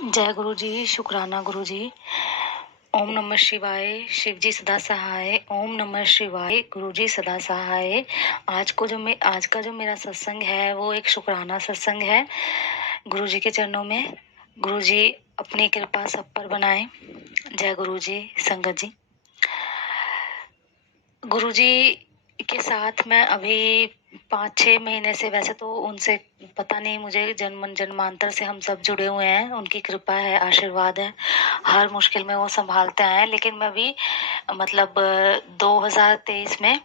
जय गुरु जी, शुक्राना गुरु जी। ओम नमः शिवाय, शिव जी सदा सहाय। ओम नमः शिवाय, गुरु जी सदा सहाय। आज का जो मेरा सत्संग है वो एक शुक्राना सत्संग है गुरु जी के चरणों में। गुरु जी अपनी कृपा सब पर बनाए। जय गुरु जी। संगत जी, गुरु जी के साथ मैं अभी 5-6 महीने से, वैसे तो उनसे पता नहीं, मुझे जन्म जन्मांतर से हम सब जुड़े हुए हैं। उनकी कृपा है, आशीर्वाद है, हर मुश्किल में वो संभालते आए हैं। लेकिन मैं भी मतलब 2023 में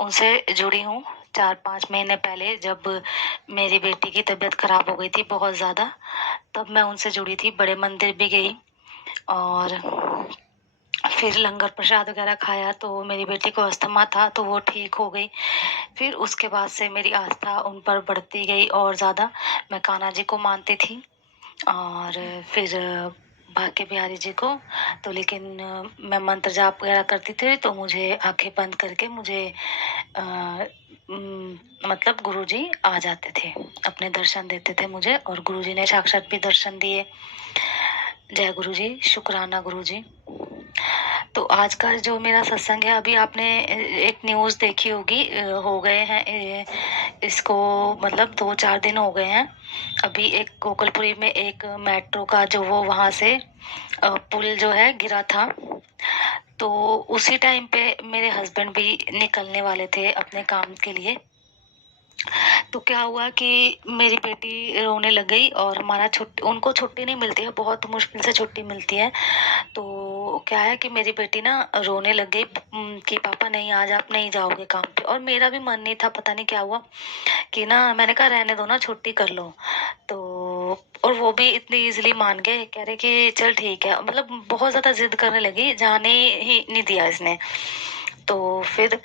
उनसे जुड़ी हूँ। 4-5 महीने पहले जब मेरी बेटी की तबीयत खराब हो गई थी बहुत ज़्यादा, तब मैं उनसे जुड़ी थी। बड़े मंदिर भी गई और फिर लंगर प्रसाद वगैरह खाया, तो मेरी बेटी को अस्थमा था तो वो ठीक हो गई। फिर उसके बाद से मेरी आस्था उन पर बढ़ती गई और ज़्यादा। मैं कान्हा जी को मानती थी और फिर भाग्य बिहारी जी को। तो लेकिन मैं मंत्र जाप वगैरह करती थी तो मुझे आंखें बंद करके मुझे अ, मतलब गुरुजी आ जाते थे, अपने दर्शन देते थे मुझे, और गुरुजी ने साक्षात भी दर्शन दिए। जय गुरु जी, शुक्राना गुरु जी। तो आज का जो मेरा सत्संग है, अभी आपने एक न्यूज़ देखी होगी, हो गए हैं इसको मतलब 2-4 दिन हो गए हैं। अभी एक गोकुलपुरी में एक मेट्रो का जो वो वहां से पुल जो है गिरा था। तो उसी टाइम पे मेरे हस्बैंड भी निकलने वाले थे अपने काम के लिए। तो क्या हुआ कि मेरी बेटी रोने लग गई और हमारा उनको छुट्टी नहीं मिलती है, बहुत मुश्किल से छुट्टी मिलती है। तो क्या है कि मेरी बेटी ना रोने लग गई कि पापा नहीं, आज आप नहीं जाओगे काम पे। और मेरा भी मन नहीं था, पता नहीं क्या हुआ कि ना, मैंने कहा रहने दो ना, छुट्टी कर लो। तो और वो भी इतनी इजीली मान गए, कह रहे कि चल ठीक है। मतलब बहुत ज्यादा जिद करने लगी, जाने ही नहीं दिया इसने। तो फिर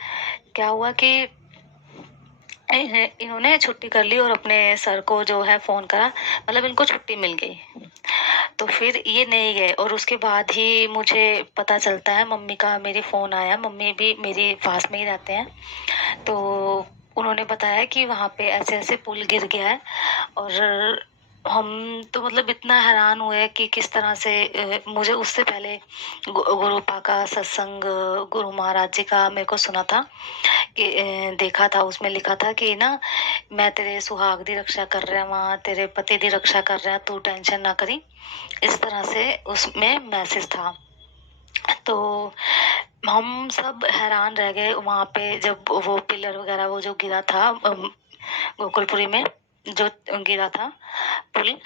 क्या हुआ कि इन्होंने छुट्टी कर ली और अपने सर को जो है फोन करा, मतलब इनको छुट्टी मिल गई। तो फिर ये नहीं गए और उसके बाद ही मुझे पता चलता है, मम्मी का मेरे फोन आया। मम्मी भी मेरे पास में ही रहते हैं, तो उन्होंने बताया कि वहां पे ऐसे ऐसे पुल गिर गया है। और हम तो मतलब इतना हैरान हुए कि किस तरह से मुझे उससे पहले गुरुपा का सत्संग, गुरु महाराज जी का मेरे को सुना था कि देखा था, उसमें लिखा था कि ना, मैं तेरे सुहाग दी रक्षा कर रहा वहां, तेरे पति दी रक्षा कर रहा, तू टेंशन ना करी। इस तरह से उसमें मैसेज था। तो हम सब हैरान रह गए वहां पे, जब वो पिलर वगैरह वो जो गिरा था गोकुलपुरी में जो गिरा था पुल।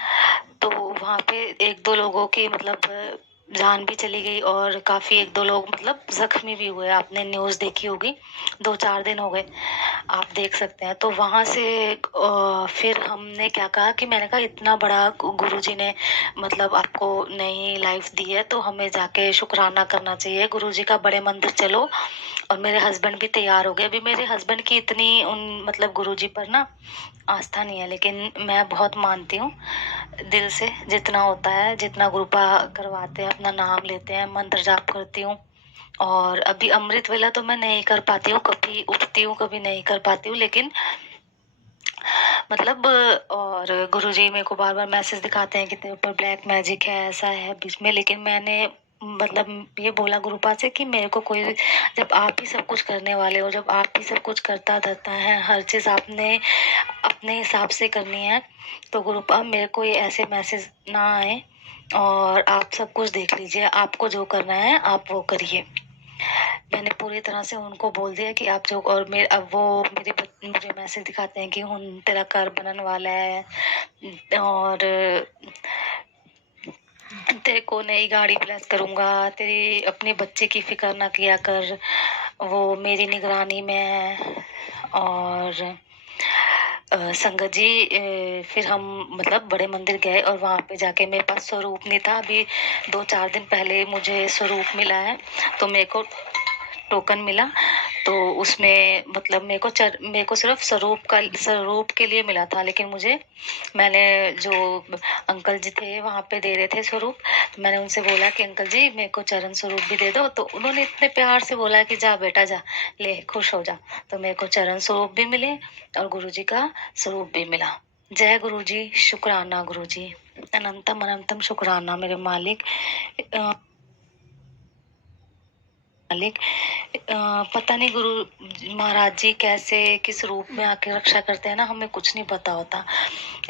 तो वहां पे 1-2 लोगों की मतलब जान भी चली गई और काफी 1-2 लोग मतलब जख्मी भी हुए। आपने न्यूज देखी होगी, 2-4 दिन हो गए, आप देख सकते हैं। तो वहां से फिर हमने क्या कहा कि मैंने कहा इतना बड़ा गुरुजी ने मतलब आपको नई लाइफ दी है, तो हमें जाके शुक्राना करना चाहिए गुरुजी का। बड़े मंदिर चलो। और मेरे हस्बैंड भी तैयार हो गए। अभी मेरे हस्बैंड की इतनी उन मतलब गुरुजी पर ना आस्था नहीं है, लेकिन मैं बहुत मानती हूँ दिल से। जितना होता है, जितना गुरुपा करवाते हैं, अपना नाम लेते हैं, मंत्र जाप करती हूँ। और अभी अमृत वेला तो मैं नहीं कर पाती हूँ, कभी उठती हूँ कभी नहीं कर पाती हूँ, लेकिन मतलब और गुरुजी मेरे को बार बार मैसेज दिखाते हैं कि तेरे ऊपर ब्लैक मैजिक है, ऐसा है बीच में। लेकिन मैंने मतलब ये बोला गुरुपा से कि मेरे को कोई, जब आप ही सब कुछ करने वाले हो, जब आप ही सब कुछ करता धरता है, हर चीज आपने अपने हिसाब से करनी है, तो गुरुपा मेरे को ये ऐसे मैसेज ना आए और आप सब कुछ देख लीजिए, आपको जो करना है आप वो करिए। मैंने पूरी तरह से उनको बोल दिया कि आप जो, और मेरे अब वो मुझे मैसेज दिखाते हैं कि हुन तेरा घर बनने वाला है और तेरे को नई गाड़ी ब्लेस करूंगा, तेरी अपने बच्चे की फिक्र ना किया कर, वो मेरी निगरानी में है। और संगत जी फिर हम मतलब बड़े मंदिर गए और वहां पे जाके मेरे पास स्वरूप नहीं था। अभी 2-4 दिन पहले मुझे स्वरूप मिला है, तो मेरे को टोकन मिला। तो उसमें मतलब मेरे को सिर्फ स्वरूप के लिए मिला था। लेकिन मैंने जो अंकल जी थे वहां पे दे रहे थे स्वरूप, तो मैंने उनसे बोला कि अंकल जी मेरे को चरण स्वरूप भी दे दो। तो उन्होंने इतने प्यार से बोला कि जा बेटा जा, ले खुश हो जा। तो मेरे को चरण स्वरूप भी मिले और गुरु जी का स्वरूप भी मिला। जय गुरु जी, शुक्राना गुरु जी। अनंतम अनंतम शुक्राना मेरे मालिक। मालिक पता नहीं गुरु महाराज जी कैसे किस रूप में आके रक्षा करते हैं ना, हमें कुछ नहीं पता होता।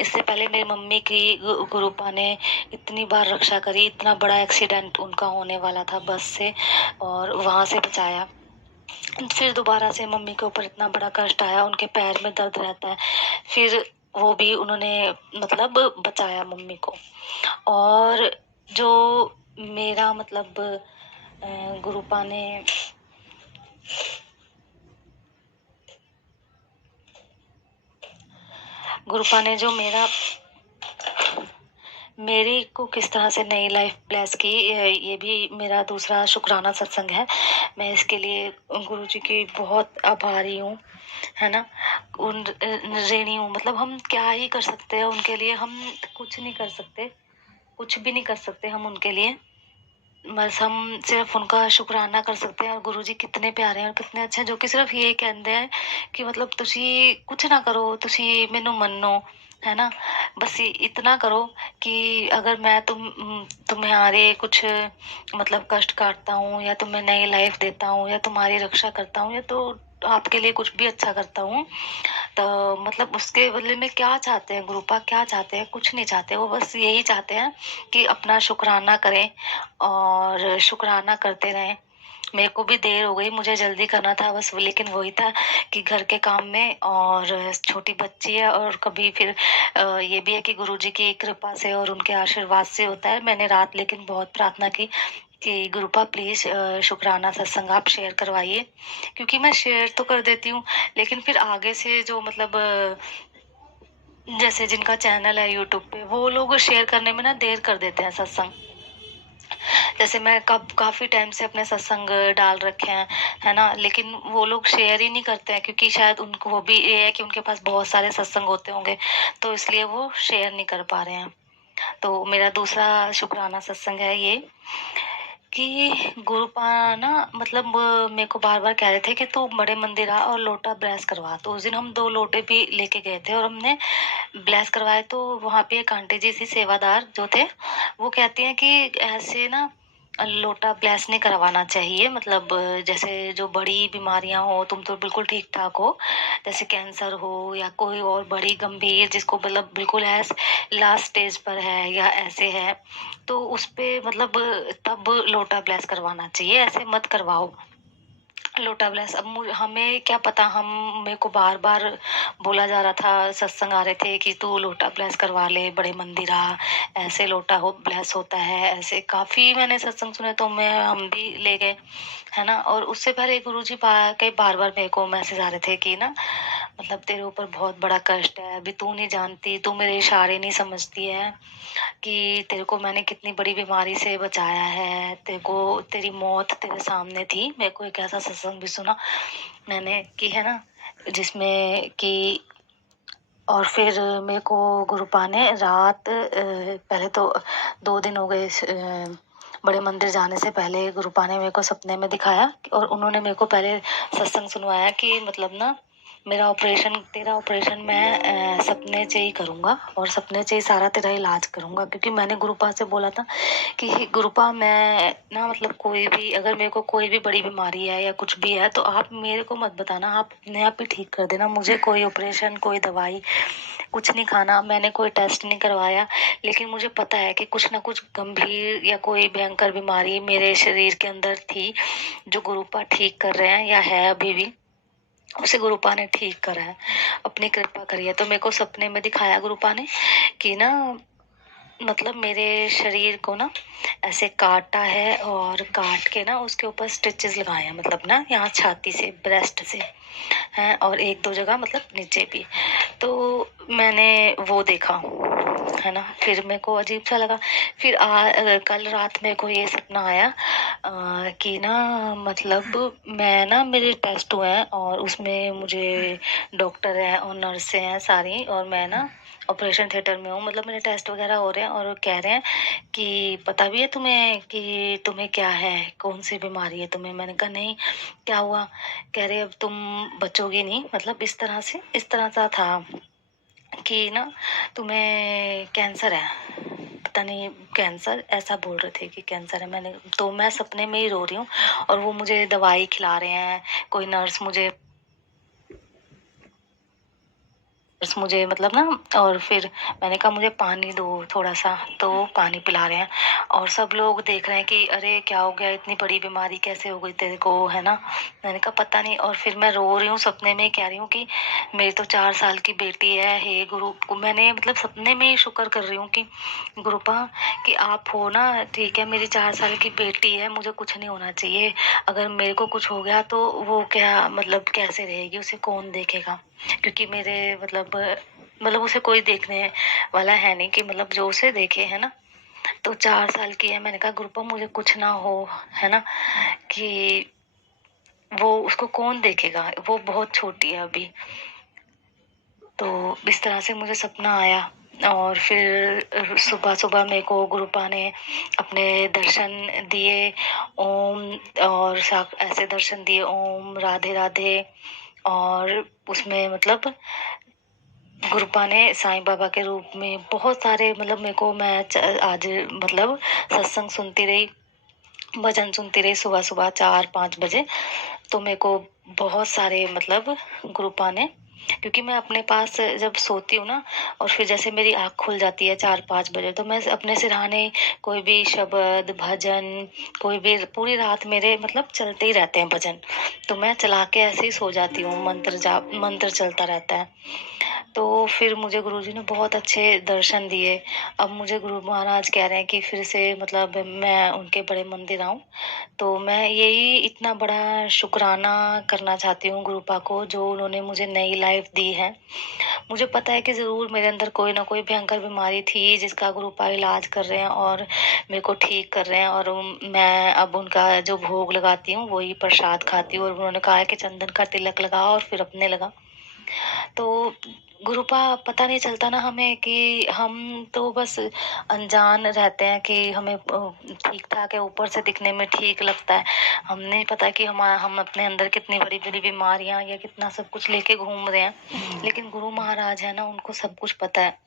इससे पहले मेरी मम्मी की गुरुपा ने इतनी बार रक्षा करी, इतना बड़ा एक्सीडेंट उनका होने वाला था बस से, और वहां से बचाया। फिर दोबारा से मम्मी के ऊपर इतना बड़ा कष्ट आया, उनके पैर में दर्द रहता है, फिर वो भी उन्होंने मतलब बचाया मम्मी को। और जो मेरा मतलब गुरुपा ने जो मेरी को किस तरह से नई लाइफ ब्लेस की, ये भी मेरा दूसरा शुक्राना सत्संग है। मैं इसके लिए गुरु जी की बहुत आभारी हूँ, है ना, उन ऋणी हूँ। मतलब हम क्या ही कर सकते हैं उनके लिए, हम कुछ नहीं कर सकते, कुछ भी नहीं कर सकते हम उनके लिए, बस हम सिर्फ उनका शुक्राना कर सकते हैं। और गुरुजी कितने प्यारे हैं और कितने अच्छे हैं, जो कि सिर्फ ये कहते हैं कि मतलब तुसी कुछ ना करो, तुसी मैनू मन्नो, है ना, बस इतना करो कि अगर मैं तुम्हारे कुछ मतलब कष्ट काटता हूँ, या तुम्हें नई लाइफ देता हूँ, या तुम्हारी रक्षा करता हूँ, या तो आपके लिए कुछ भी अच्छा करता हूँ, तो मतलब उसके बदले में क्या चाहते हैं गुरुपा, क्या चाहते हैं? कुछ नहीं चाहते, वो बस यही चाहते हैं कि अपना शुक्राना करें और शुक्राना करते रहें। मेरे को भी देर हो गई, मुझे जल्दी करना था बस, लेकिन वही था कि घर के काम में, और छोटी बच्ची है, और कभी फिर ये भी है कि गुरुजी की कृपा से और उनके आशीर्वाद से होता है। मैंने रात लेकिन बहुत प्रार्थना की कि गुरुपा प्लीज शुक्राना सत्संग आप शेयर करवाइए, क्योंकि मैं शेयर तो कर देती हूँ, लेकिन फिर आगे से जो मतलब जैसे जिनका चैनल है यूट्यूब पे, वो लोग शेयर करने में ना देर कर देते हैं सत्संग। जैसे मैं काफी टाइम से अपने सत्संग डाल रखे हैं, है ना, लेकिन वो लोग शेयर ही नहीं करते हैं, क्योंकि शायद उनको वो भी ये है कि उनके पास बहुत सारे सत्संग होते होंगे, तो इसलिए वो शेयर नहीं कर पा रहे हैं। तो मेरा दूसरा शुक्राना सत्संग है ये कि गुरुपा ना मतलब मेरे को बार बार कह रहे थे कि तू बड़े मंदिर आ और लोटा ब्लेस करवा। तो उस दिन हम 2 लोटे भी लेके गए थे और हमने ब्लेस करवाए। तो वहां पे एक आंटी जी सी सेवादार जो थे, वो कहती हैं कि ऐसे ना लोटा ब्लेस नहीं करवाना चाहिए, मतलब जैसे जो बड़ी बीमारियां हो, तुम तो बिल्कुल ठीक ठाक हो, जैसे कैंसर हो या कोई और बड़ी गंभीर जिसको मतलब बिल्कुल लास्ट स्टेज पर है या ऐसे है, तो उस पे मतलब तब लोटा ब्लेस करवाना चाहिए, ऐसे मत करवाओ लोटा ब्लेस। अब हमें क्या पता, हम मेरे को बार बार बोला जा रहा था, सत्संग आ रहे थे कि तू लोटा ब्लेस करवा ले, बड़े मंदिर आ, ऐसे लोटा हो ब्लेस होता है, ऐसे काफी मैंने सत्संग सुने, तो हम भी ले गए, है ना। और उससे पहले गुरुजी कई बार बार मेरे को मैसेज आ रहे थे कि ना मतलब तेरे ऊपर बहुत बड़ा कष्ट है, अभी तू नहीं जानती, तू मेरे इशारे नहीं समझती है कि तेरे को मैंने कितनी बड़ी बीमारी से बचाया है, तेरे को तेरी मौत तेरे सामने थी। मेरे को एक ऐसा सत्संग भी सुना मैंने कि है ना, जिसमें कि और फिर मेरे को गुरुपा ने रात पहले तो 2 दिन हो गए बड़े मंदिर जाने से पहले गुरुपा ने मेरे को सपने में दिखाया, और उन्होंने मेरे को पहले सत्संग सुनवाया कि मतलब ना तेरा ऑपरेशन मैं सपने से ही करूंगा, और सपने से ही सारा तेरा इलाज करूंगा, क्योंकि मैंने गुरुपा से बोला था कि गुरुपा मैं ना मतलब कोई भी, अगर मेरे को कोई भी बड़ी बीमारी है या कुछ भी है, तो आप मेरे को मत बताना, आप अपने आप ही ठीक कर देना, मुझे कोई ऑपरेशन कोई दवाई कुछ नहीं खाना, मैंने कोई टेस्ट नहीं करवाया। लेकिन मुझे पता है कि कुछ ना कुछ गंभीर या कोई भयंकर बीमारी मेरे शरीर के अंदर थी, जो गुरुपा ठीक कर रहे हैं या है अभी भी, उसे गुरुपा ने ठीक करा है, अपनी कृपा करी है। तो मेरे को सपने में दिखाया गुरुपा ने कि ना मतलब मेरे शरीर को ना ऐसे काटा है, और काट के ना उसके ऊपर स्टिचेस लगाए हैं, मतलब ना यहाँ छाती से ब्रेस्ट से हैं, और 1-2 जगह मतलब नीचे भी। तो मैंने वो देखा, है ना, फिर मेरे को अजीब सा लगा। फिर कल रात मेरे को ये सपना आया कि ना मतलब मैं ना मेरे टेस्ट हुए हैं, और उसमें मुझे डॉक्टर हैं और नर्सें हैं सारी, और मैं ना ऑपरेशन थिएटर में हूँ, मतलब मेरे टेस्ट वगैरह हो रहे हैं, और कह रहे हैं कि पता भी है तुम्हें कि तुम्हें क्या है, कौन सी बीमारी है तुम्हें। मैंने कहा नहीं, क्या हुआ? कह रहे अब तुम बचोगी नहीं, मतलब इस तरह सा था कि ना तुम्हें कैंसर है। पता नहीं कैंसर, ऐसा बोल रहे थे कि कैंसर है। मैंने तो मैं सपने में ही रो रही हूँ और वो मुझे दवाई खिला रहे हैं, कोई नर्स मुझे मतलब ना, और फिर मैंने कहा मुझे पानी दो थोड़ा सा, तो पानी पिला रहे हैं और सब लोग देख रहे हैं कि अरे क्या हो गया, इतनी बड़ी बीमारी कैसे हो गई तेरे को, है ना। मैंने कहा पता नहीं, और फिर मैं रो रही हूँ, सपने में कह रही हूँ कि मेरी तो 4 साल की बेटी है, हे गुरु को मैंने मतलब सपने में ही शुक्र कर रही हूँ कि गुरुपा कि आप हो ना, ठीक है, मेरी 4 साल की बेटी है, मुझे कुछ नहीं होना चाहिए। अगर मेरे को कुछ हो गया तो वो क्या मतलब कैसे रहेगी, उसे कौन देखेगा, क्योंकि मेरे मतलब उसे कोई देखने वाला है नहीं कि मतलब जो उसे देखे, है ना। तो 4 साल की है। मैंने कहा गुरुपा मुझे कुछ ना हो, है ना, कि वो उसको कौन देखेगा, वो बहुत छोटी है अभी। तो इस तरह से मुझे सपना आया और फिर सुबह सुबह मेरे को गुरुपा ने अपने दर्शन दिए, ओम, और ऐसे दर्शन दिए, ओम राधे राधे। और उसमें मतलब गुरुपा ने साईं बाबा के रूप में बहुत सारे मतलब मेरे को, मैं आज मतलब सत्संग सुनती रही, भजन सुनती रही सुबह सुबह 4-5 बजे। तो मेरे को बहुत सारे मतलब गुरुपा ने, क्योंकि मैं अपने पास जब सोती हूँ ना और फिर जैसे मेरी आँख खुल जाती है 4-5 बजे, तो मैं अपने सिरहाने कोई भी शब्द भजन, कोई भी पूरी रात मेरे मतलब चलते ही रहते हैं भजन, तो मैं चला के ऐसे ही सो जाती हूँ, मंत्र चलता रहता है। तो फिर मुझे गुरुजी ने बहुत अच्छे दर्शन दिए। अब मुझे गुरु महाराज कह रहे हैं कि फिर से मतलब मैं उनके बड़े मंदिर आऊं, तो मैं यही इतना बड़ा शुक्राना करना चाहती हूँ गुरुपा को, जो उन्होंने मुझे नई लाइफ दी है। मुझे पता है कि ज़रूर मेरे अंदर कोई ना कोई भयंकर बीमारी थी जिसका गुरुपा इलाज कर रहे हैं और मेरे को ठीक कर रहे हैं, और मैं अब उनका जो भोग लगाती हूँ वही प्रसाद खाती हूँ। और उन्होंने कहा है कि चंदन का तिलक लगाओ और फिर अपने लगा। तो गुरुपा पता नहीं चलता ना हमें कि हम तो बस अनजान रहते हैं कि हमें ठीक ठाक है, ऊपर से दिखने में ठीक लगता है। हम नहीं पता कि हम अपने अंदर कितनी बड़ी बड़ी बीमारियां या कितना सब कुछ लेके घूम रहे हैं, लेकिन गुरु महाराज है ना, उनको सब कुछ पता है।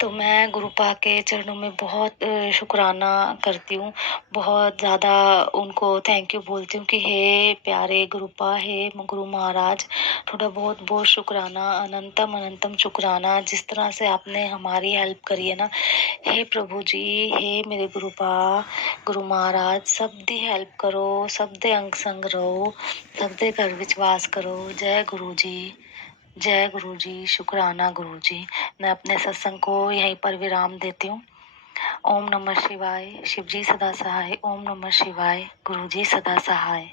तो मैं गुरुपा के चरणों में बहुत शुक्राना करती हूँ, बहुत ज़्यादा उनको थैंक यू बोलती हूँ कि हे प्यारे गुरुपा, हे गुरु महाराज, थोड़ा बहुत बहुत शुक्राना, अनंतम अनंतम शुक्राना, जिस तरह से आपने हमारी हेल्प करी है ना। हे प्रभु जी, हे मेरे गुरुपा, गुरु महाराज, सब दी हेल्प करो, सब दे अंग संग रहो, सब दे घर विश्वास करो। जय गुरु जी, जय गुरु जी, शुक्राना गुरु जी। मैं अपने सत्संग को यहीं पर विराम देती हूँ। ओम नमः शिवाय, शिव जी सदा सहाय। ओम नमः शिवाय, गुरु जी सदा सहाय।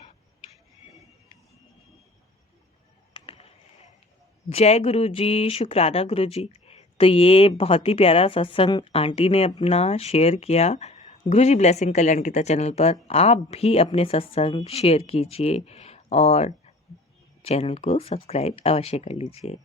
जय गुरु जी, शुक्राना गुरु जी। तो ये बहुत ही प्यारा सत्संग आंटी ने अपना शेयर किया। गुरु जी ब्लेसिंग कल्याण गीता चैनल पर आप भी अपने सत्संग शेयर कीजिए और चैनल को सब्सक्राइब अवश्य कर लीजिए।